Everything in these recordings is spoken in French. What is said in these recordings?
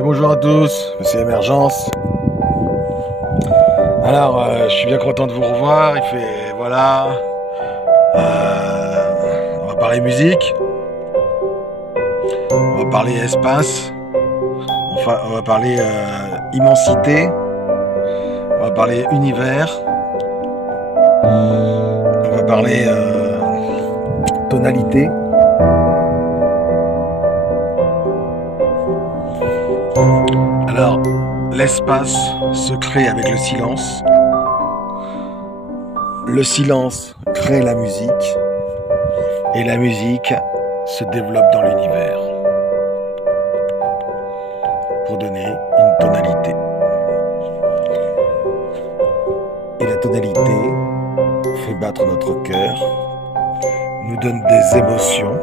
Et bonjour à tous, c'est Émergence. Alors, je suis bien content de vous revoir. Il fait, voilà, on va parler musique, on va parler espace, on va parler immensité, on va parler univers, on va parler tonalité. Alors, l'espace se crée avec le silence. Le silence crée la musique. Et la musique se développe dans l'univers pour donner une tonalité. Et la tonalité fait battre notre cœur, nous donne des émotions.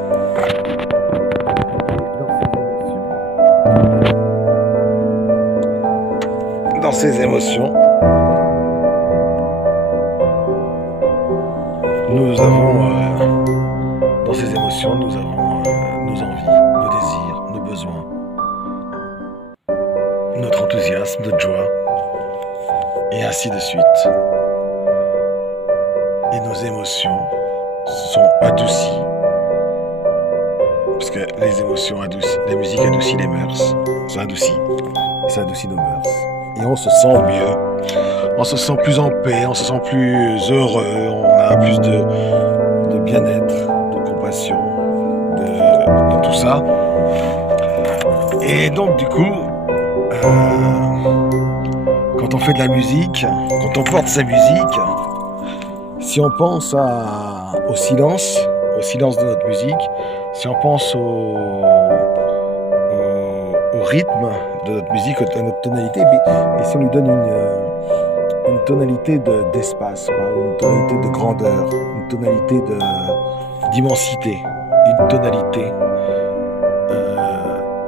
Dans ces émotions, nous avons dans ces émotions, nous avons nos envies, nos désirs, nos besoins, notre enthousiasme, notre joie, et ainsi de suite. Et nos émotions sont adoucies, parce que les émotions adoucissent, la musique adoucit les mœurs, ça adoucit nos mœurs. Et on se sent mieux, on se sent plus en paix, on se sent plus heureux, on a plus de bien-être, de compassion, de tout ça. Et donc du coup, quand on fait de la musique, quand on porte sa musique, si on pense au silence de notre musique, si on pense au rythme de notre musique, à notre tonalité, et si on lui donne une tonalité d'espace, une tonalité de grandeur, une tonalité d'immensité, une tonalité.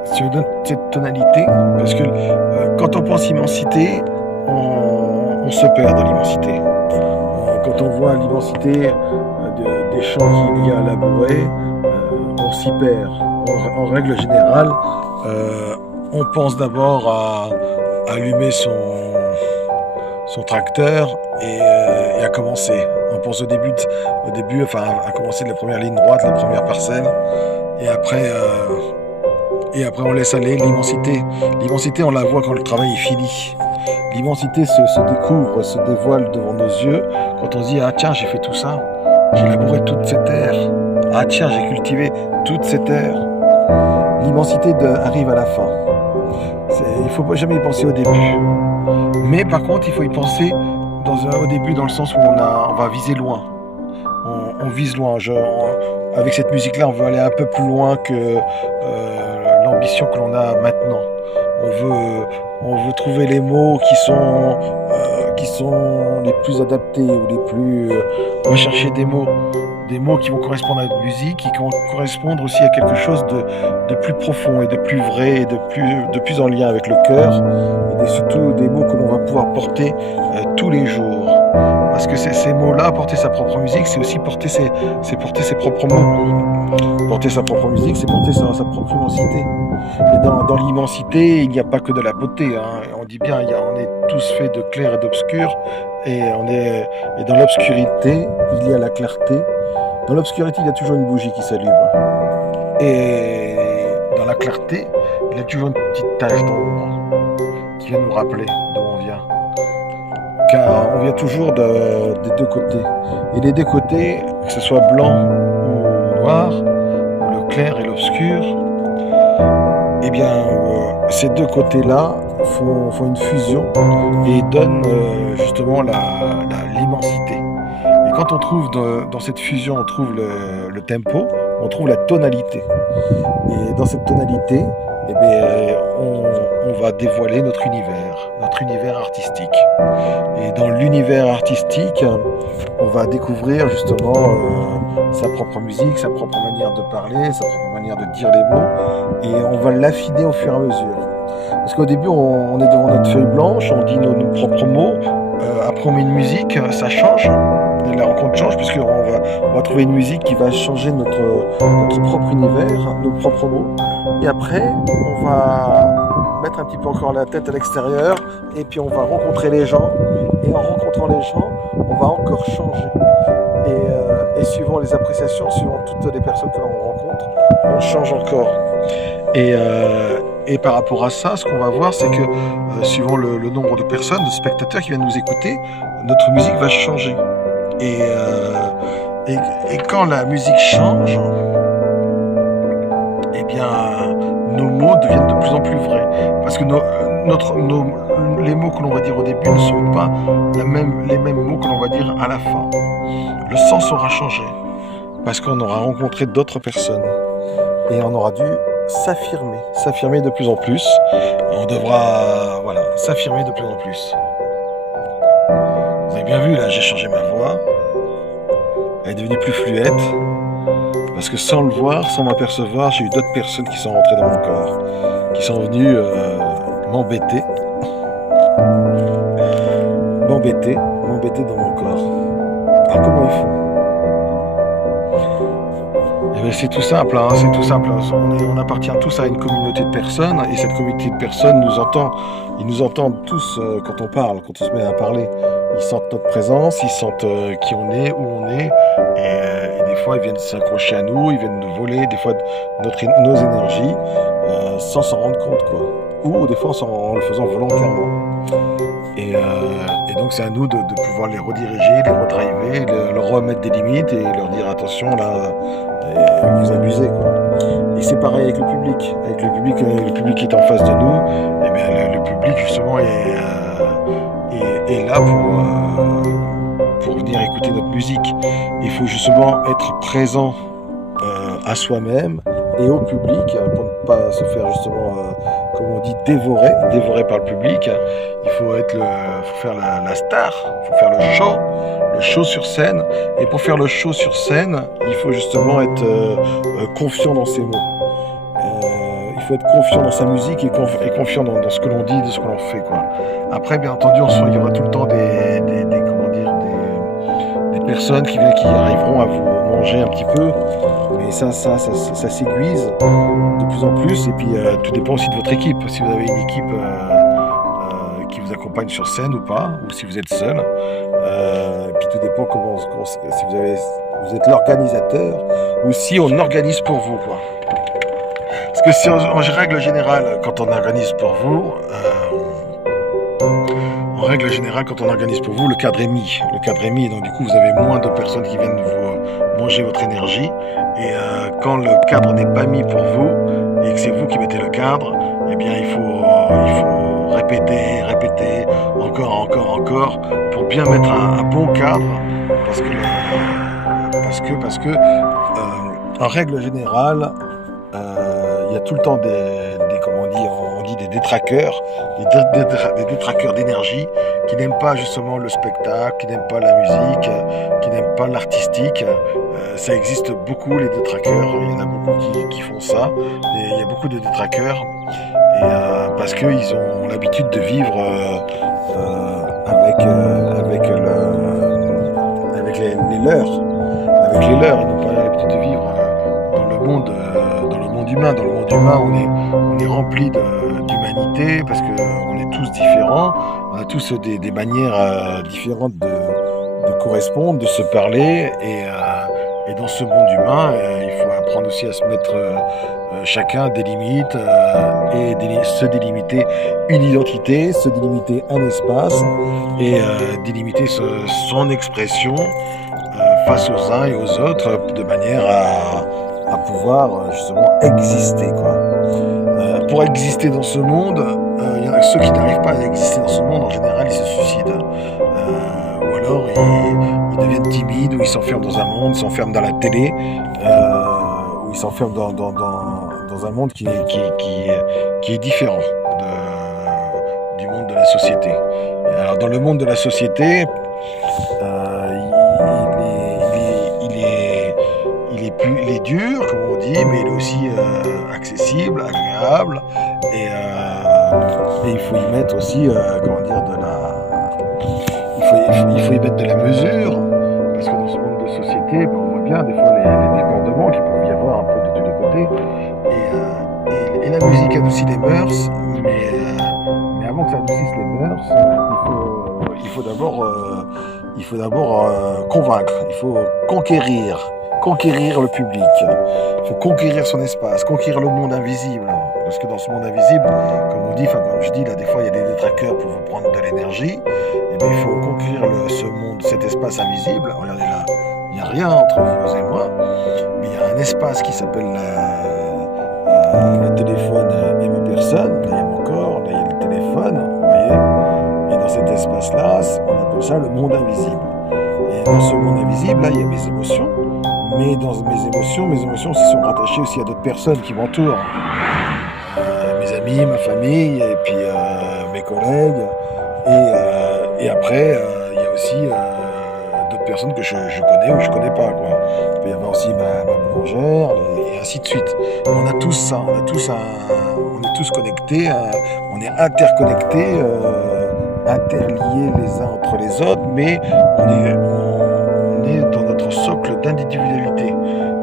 Si on donne cette tonalité, parce que quand on pense immensité, on se perd dans l'immensité. Quand on voit l'immensité des champs qu'il y a à labourer, on s'y perd. En règle générale, on pense d'abord à allumer son tracteur et à commencer. On pense au début, à commencer de la première ligne droite, la première parcelle, et après on laisse aller l'immensité. L'immensité, on la voit quand le travail est fini. L'immensité se découvre, se dévoile devant nos yeux quand on se dit « Ah tiens, j'ai fait tout ça, j'ai labouré toute cette terre. Ah tiens, j'ai cultivé toute cette terre. » L'immensité arrive à la fin. Il ne faut jamais y penser au début. Mais par contre, il faut y penser au début, dans le sens où on va viser loin. On vise loin. Avec cette musique-là, on veut aller un peu plus loin que l'ambition que l'on a maintenant. On veut trouver les mots qui sont les plus adaptés ou les plus. On va chercher des mots qui vont correspondre à notre musique, qui vont correspondre aussi à quelque chose de plus profond et de plus vrai et de plus en lien avec le cœur, et surtout des mots que l'on va pouvoir porter tous les jours. Parce que ces mots-là, porter sa propre musique, c'est aussi porter ses propres mots. Porter sa propre musique, c'est porter sa propre immensité. Et dans l'immensité, il n'y a pas que de la beauté. On dit bien, on est tous faits de clair et d'obscur. Et dans l'obscurité, il y a la clarté. Dans l'obscurité, il y a toujours une bougie qui s'allume. Et dans la clarté, il y a toujours une petite tache d'ombre qui vient nous rappeler d'où on vient. Car on vient toujours des deux côtés. Et les deux côtés, que ce soit blanc ou noir, ou le clair et l'obscur, eh bien, ces deux côtés-là font une fusion et donnent justement l'immensité. Et quand on trouve dans cette fusion, on trouve le tempo, on trouve la tonalité. Et dans cette tonalité, eh bien, on va dévoiler notre univers artistique. Et dans l'univers artistique, on va découvrir justement sa propre musique, sa propre manière de parler, sa propre manière de dire les mots, et on va l'affiner au fur et à mesure. Parce qu'au début, on est devant notre feuille blanche, on dit nos propres mots, après on met une musique, ça change, la rencontre change, puisqu'on va trouver une musique qui va changer notre propre univers, nos propres mots, et après, on va mettre un petit peu encore la tête à l'extérieur et puis on va rencontrer les gens et en rencontrant les gens, on va encore changer. Et suivant les appréciations, suivant toutes les personnes que l'on rencontre, on change encore. Et par rapport à ça, ce qu'on va voir, c'est que suivant le nombre de personnes, de spectateurs qui viennent nous écouter, notre musique va changer. Et quand la musique change, eh bien, nos mots deviennent de plus en plus vrais. Parce que les mots que l'on va dire au début ne sont pas les mêmes mots que l'on va dire à la fin. Le sens aura changé. Parce qu'on aura rencontré d'autres personnes. Et on aura dû s'affirmer de plus en plus. On devra, s'affirmer de plus en plus. Vous avez bien vu, là, j'ai changé ma voix. Elle est devenue plus fluette. Parce que sans le voir, sans m'apercevoir, j'ai eu d'autres personnes qui sont rentrées dans mon corps. Qui sont venues m'embêter dans mon corps. Alors comment ils font ? Eh bien, c'est tout simple, c'est tout simple. On appartient tous à une communauté de personnes et cette communauté de personnes nous entend. Ils nous entendent tous quand on parle, quand on se met à parler. Ils sentent notre présence, ils sentent qui on est, où on est. Et des fois, ils viennent s'accrocher à nous, ils viennent nous voler des fois nos énergies sans s'en rendre compte, quoi. Ou des fois en le faisant volontairement. Et donc c'est à nous de pouvoir les rediriger, les redriver, leur remettre des limites et leur dire attention là, vous abusez, quoi. Et c'est pareil avec le public. Avec le public qui est en face de nous, eh bien le public justement est là pour venir écouter notre musique. Il faut justement être présent à soi-même et au public pour ne pas se faire justement, comme on dit, dévorer par le public. Il faut faire la star, il faut faire le show sur scène. Et pour faire le show sur scène, il faut justement être confiant dans ses mots. Il faut être confiant dans sa musique et confiant dans ce que l'on dit, de ce que l'on fait, quoi. Après, bien entendu, il y aura tout le temps des personnes qui arriveront à vous manger un petit peu. Mais ça s'aiguise de plus en plus. Et puis, tout dépend aussi de votre équipe. Si vous avez une équipe qui vous accompagne sur scène ou pas, ou si vous êtes seul. Et puis, tout dépend si vous êtes l'organisateur ou si on organise pour vous, quoi. Parce que si en règle générale, quand on organise pour vous, le cadre est mis. Donc du coup, vous avez moins de personnes qui viennent vous manger votre énergie. Et quand le cadre n'est pas mis pour vous, et que c'est vous qui mettez le cadre, eh bien il faut répéter, encore, pour bien mettre un bon cadre. Parce que en règle générale, il y a tout le temps des détraqueurs, des détraqueurs d'énergie qui n'aiment pas justement le spectacle, qui n'aiment pas la musique, qui n'aiment pas l'artistique. Ça existe beaucoup, les détraqueurs. Il y en a beaucoup qui font ça. Et il y a beaucoup de détraqueurs parce qu'ils ont l'habitude de vivre avec les leurs. Avec les leurs, ils n'ont pas l'habitude de vivre dans le monde humain. Dans le monde humain, on est rempli d'humanité parce qu'on est tous différents. On a tous des manières différentes de correspondre, de se parler. Et dans ce monde humain, il faut apprendre aussi à se mettre chacun des limites et se délimiter une identité, se délimiter un espace et délimiter son expression face aux uns et aux autres de manière à pouvoir justement exister, quoi. Pour exister dans ce monde, il y en a ceux qui n'arrivent pas à exister dans ce monde, en général ils se suicident. Ou alors ils deviennent timides, ou ils s'enferment dans un monde, ils s'enferment dans la télé, ou ils s'enferment dans un monde qui est différent du monde de la société. Alors dans le monde de la société, il est dur, comme on dit, mais il est aussi accessible, agréable, et il faut y mettre aussi, il faut y mettre de la mesure, parce que dans ce monde de société, on voit bien des fois les débordements qu'il peut y avoir un peu de tous les côtés, et la musique adoucit les mœurs, mais il faut d'abord convaincre, il faut conquérir le public, il faut conquérir son espace, conquérir le monde invisible. Parce que dans ce monde invisible, comme on dit, comme je dis, là des fois il y a des détraqueurs pour vous prendre de l'énergie, et bien il faut conquérir ce monde, cet espace invisible. Regardez là, il n'y a rien entre vous et moi, mais il y a un espace qui s'appelle le téléphone et ma personne. Là il y a mon corps, là il y a le téléphone, vous voyez. Et dans cet espace-là, on appelle ça le monde invisible. Et dans ce monde invisible, là, il y a mes émotions. Mais dans mes émotions aussi sont rattachées aussi à d'autres personnes qui m'entourent. Mes amis, ma famille, et puis mes collègues. Et après, il y a aussi d'autres personnes que je connais ou je connais pas, quoi. Il peut y avoir aussi ma boulangère, et ainsi de suite. Et on a tous ça, on est tous connectés, on est interconnectés, interliés les uns entre les autres, mais on est dans notre socle d'individualité.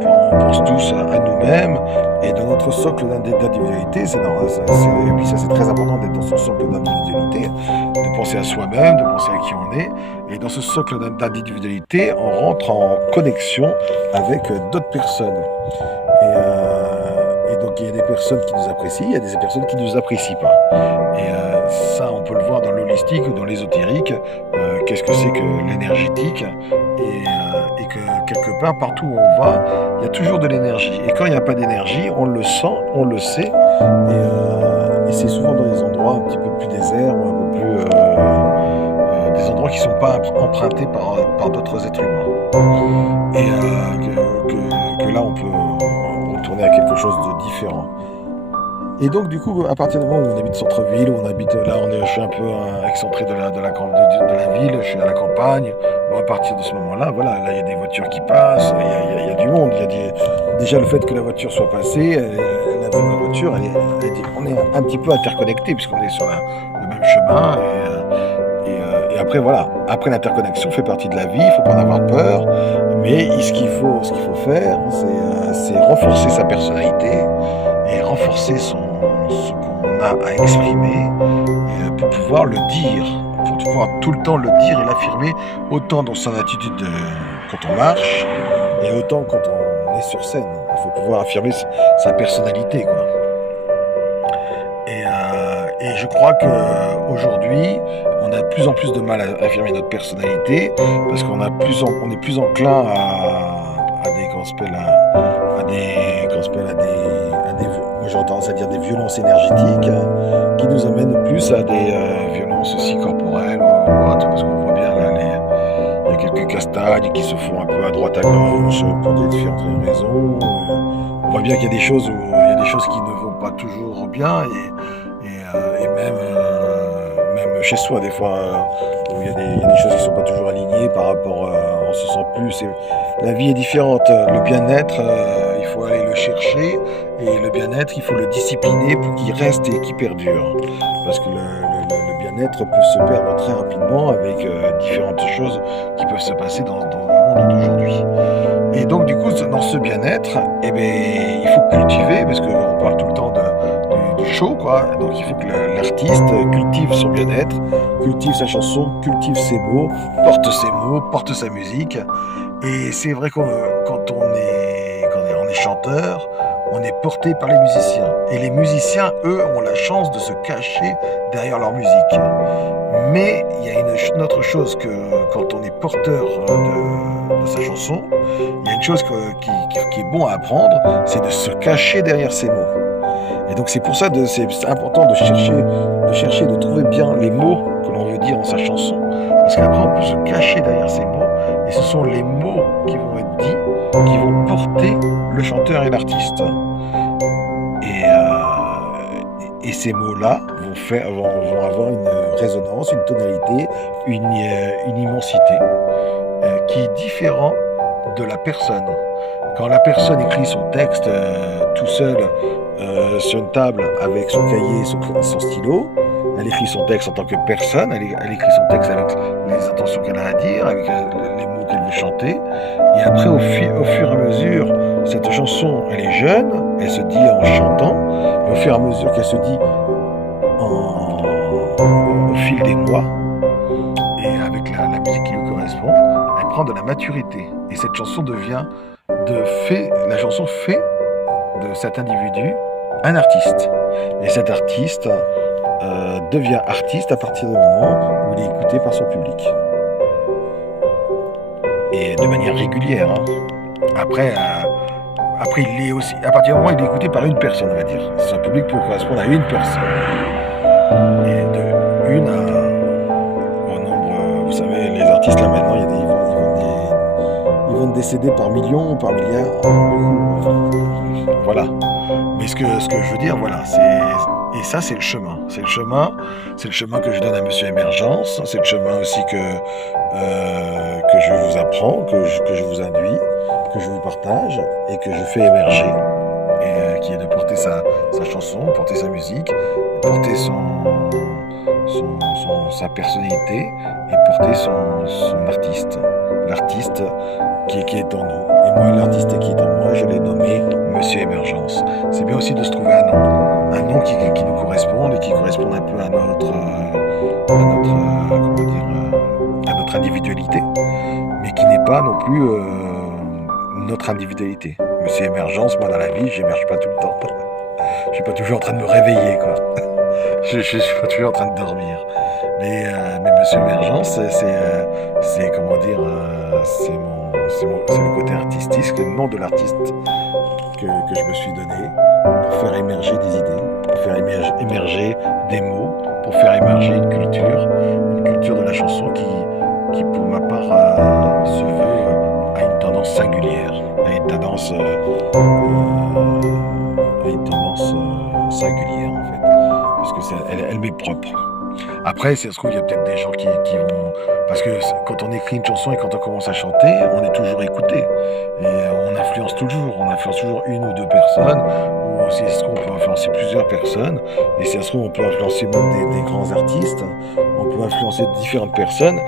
Quand on pense tous à nous-mêmes, et dans notre socle d'individualité, et puis ça c'est très important d'être dans ce socle d'individualité, de penser à soi-même, de penser à qui on est, et dans ce socle d'individualité, on rentre en connexion avec d'autres personnes. Et donc il y a des personnes qui nous apprécient, il y a des personnes qui ne nous apprécient pas. Et ça, on peut le voir dans l'holistique ou dans l'ésotérique. Qu'est-ce que c'est que l'énergétique, et que quelque part, partout où on va, il y a toujours de l'énergie. Et quand il n'y a pas d'énergie, on le sent, on le sait. Et c'est souvent dans des endroits un petit peu plus déserts ou un peu plus... des endroits qui ne sont pas empruntés par d'autres êtres humains. Et que là, on peut retourner à quelque chose de différent. Et donc du coup, à partir du moment où on habite centre-ville, où on habite là, je suis un peu excentré de la ville, je suis à la campagne. Bon, à partir de ce moment-là, voilà, là il y a des voitures qui passent, il y a du monde, déjà le fait que la voiture soit passée, la même voiture, on est un petit peu interconnecté puisqu'on est sur le même chemin. Et après voilà, après l'interconnexion fait partie de la vie, il faut pas en avoir peur, mais ce qu'il faut faire, c'est renforcer sa personnalité et renforcer ce qu'on a à exprimer, pour pouvoir le dire, pour pouvoir tout le temps le dire et l'affirmer, autant dans son attitude quand on marche et autant quand on est sur scène. Il faut pouvoir affirmer sa personnalité, quoi. Et je crois qu'aujourd'hui, on a de plus en plus de mal à affirmer notre personnalité parce qu'on est plus enclin à des, comment s'appelle, moi j'aurais tendance à dire des violences énergétiques, qui nous amènent plus à des violences aussi corporelles ou autres, parce qu'on voit bien là, il y a quelques castagnes qui se font un peu à droite à gauche pour des différentes raisons. On voit bien qu'il y a des choses qui ne vont pas toujours bien, et même chez soi des fois, où il y a des choses qui ne sont pas toujours alignées par rapport on se sent plus, la vie est différente. Le bien-être, il faut aller le chercher, et le bien-être, il faut le discipliner pour qu'il reste et qu'il perdure, parce que le bien-être peut se perdre très rapidement avec différentes choses qui peuvent se passer dans le monde d'aujourd'hui. Et donc du coup, dans ce bien-être, il faut cultiver, parce qu'on parle tout le temps du show, quoi. Donc il faut que l'artiste cultive son bien-être, cultive sa chanson, cultive ses mots, porte sa musique. Et c'est vrai que quand on est chanteur, on est porté par les musiciens. Et les musiciens, eux, ont la chance de se cacher derrière leur musique. Mais il y a une autre chose que quand on est porteur de sa chanson, il y a une chose qui est bon à apprendre, c'est de se cacher derrière ses mots. Et donc c'est pour ça que c'est important de chercher, de trouver bien les mots que l'on veut dire dans sa chanson. Parce qu'après on peut se cacher derrière ces mots, et ce sont les mots qui vont être dits, qui vont porter le chanteur et l'artiste. Et ces mots-là vont avoir une résonance, une tonalité, une immensité qui est différente de la personne. Quand la personne écrit son texte tout seul sur une table avec son cahier et son stylo, elle écrit son texte en tant que personne, elle écrit son texte avec les intentions qu'elle a à dire, avec les mots qu'elle veut chanter. Et après, au fur et à mesure, cette chanson, elle est jeune, elle se dit en chantant, et au fur et à mesure qu'elle se dit au fil des mois, et avec la musique qui lui correspond, elle prend de la maturité. Et cette chanson la chanson fait de cet individu un artiste. Et cet artiste devient artiste à partir du moment où il est écouté par son public. Et de manière régulière. Hein. Après, il est aussi, à partir du moment où il est écouté par une personne, on va dire. Son public peut correspondre à une personne. Et de une au nombre, vous savez, les artistes là maintenant, ils vont décéder par millions ou par milliards. Voilà. Mais ce que je veux dire, voilà, et ça c'est le chemin. C'est le chemin que je donne à Monsieur Émergence. C'est le chemin aussi que je vous apprends, que je vous induis, que je vous partage et que je fais émerger. Et qui est de porter sa chanson, porter sa musique, porter sa personnalité et porter son artiste. L'artiste qui est en nous. Et moi, l'artiste qui est en moi, je l'ai nommé Monsieur Émergence. C'est bien aussi de se trouver un nom qui nous corresponde et qui corresponde un peu à notre individualité, mais qui n'est pas non plus notre individualité. Monsieur Émergence, moi dans la vie, j'émerge pas tout le temps. Je suis pas toujours en train de me réveiller, quoi. Je suis pas toujours en train de dormir. Mais Monsieur Émergence, c'est comment dire, c'est le côté artistique, le nom de l'artiste que je me suis donné pour faire émerger des idées, pour faire émerger des mots, pour faire émerger une culture de la chanson qui pour ma part se veut à une tendance singulière, à une tendance singulière en fait, parce que elle m'est propre. Après, si ça se trouve, il y a peut-être des gens qui vont... Parce que quand on écrit une chanson et quand on commence à chanter, on est toujours écouté. Et on influence toujours une ou deux personnes, ou si ça se trouve, on peut influencer plusieurs personnes. Et si ça se trouve, on peut influencer même des grands artistes, on peut influencer différentes personnes.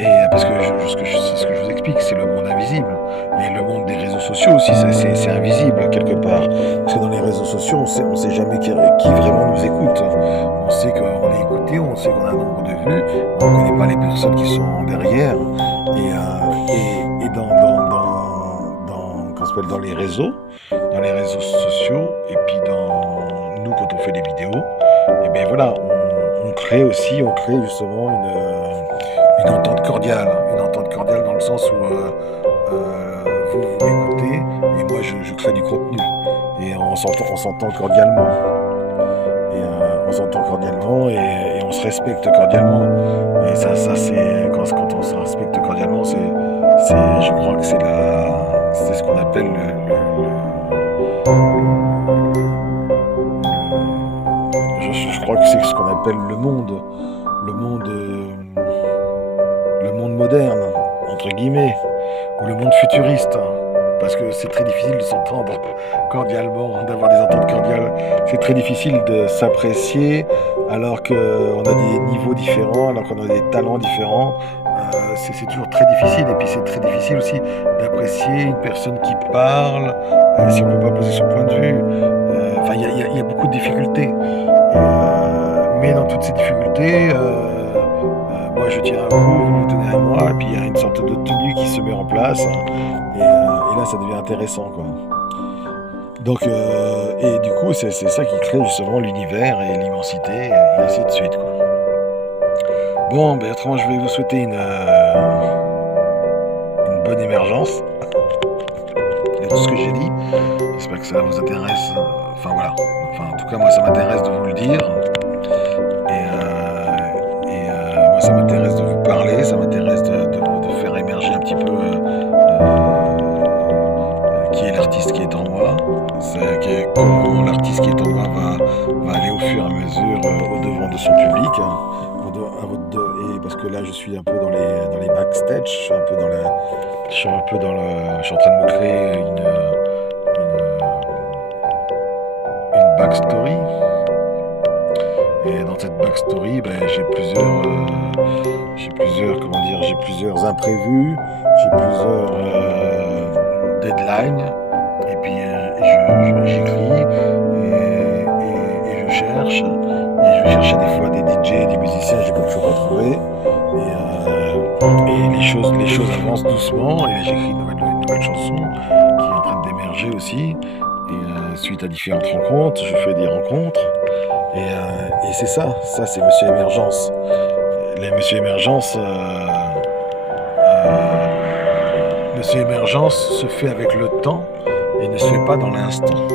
Et parce que ce que je vous explique, c'est le monde invisible. Et le monde des réseaux sociaux aussi, c'est invisible quelque part. Parce que dans les réseaux sociaux, on sait jamais qui vraiment nous écoute. On sait qu'on est écouté, on sait qu'on a un nombre de vues, mais on ne connaît pas les personnes qui sont derrière. Et dans les réseaux sociaux, et puis nous quand on fait des vidéos, et bien voilà, on crée justement une entente cordiale dans le sens où vous m'écoutez et moi je crée du contenu et on s'entend cordialement et on se respecte cordialement et ça c'est quand on se respecte cordialement je crois que c'est ce qu'on appelle je crois que c'est ce qu'on appelle le monde moderne, entre guillemets, ou le monde futuriste, parce que c'est très difficile de s'entendre cordialement, d'avoir des ententes cordiales. C'est très difficile de s'apprécier alors qu'on a des niveaux différents, alors qu'on a des talents différents. C'est toujours très difficile, et puis c'est très difficile aussi d'apprécier une personne qui parle, si on ne peut pas poser son point de vue. Enfin, il y a beaucoup de difficultés. Mais dans toutes ces difficultés, moi je tiens à vous tenez à moi, et puis il y a une sorte de tenue qui se met en place, et là ça devient intéressant, quoi. Donc, et du coup, c'est ça qui crée justement l'univers et l'immensité, et ainsi de suite, quoi. Bon, ben autrement, je vais vous souhaiter une bonne émergence. Et tout ce que j'ai dit, j'espère que ça vous intéresse. Enfin voilà. Enfin, en tout cas, moi, ça m'intéresse de vous le dire. Moi, ça m'intéresse de vous parler, ça m'intéresse de faire émerger un petit peu qui est l'artiste qui est en moi. Comment l'artiste qui est en moi va aller au fur et à mesure au devant de son public. Et parce que là je suis un peu dans les backstage, je suis en train de me créer une backstory. Et dans cette backstory, j'ai plusieurs imprévus, j'ai plusieurs deadlines, et puis j'écris et je cherche, et je vais chercher des fois des DJ, des musiciens, j'ai pas toujours retrouvé. Et les choses avancent doucement. Et là, j'écris une nouvelle chanson qui est en train d'émerger aussi. Et suite à différentes rencontres, je fais des rencontres. Et c'est ça c'est Monsieur Émergence. Monsieur Émergence, Monsieur Émergence se fait avec le temps et ne se fait pas dans l'instant.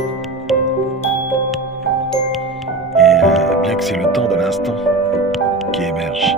Et bien que c'est le temps de l'instant qui émerge.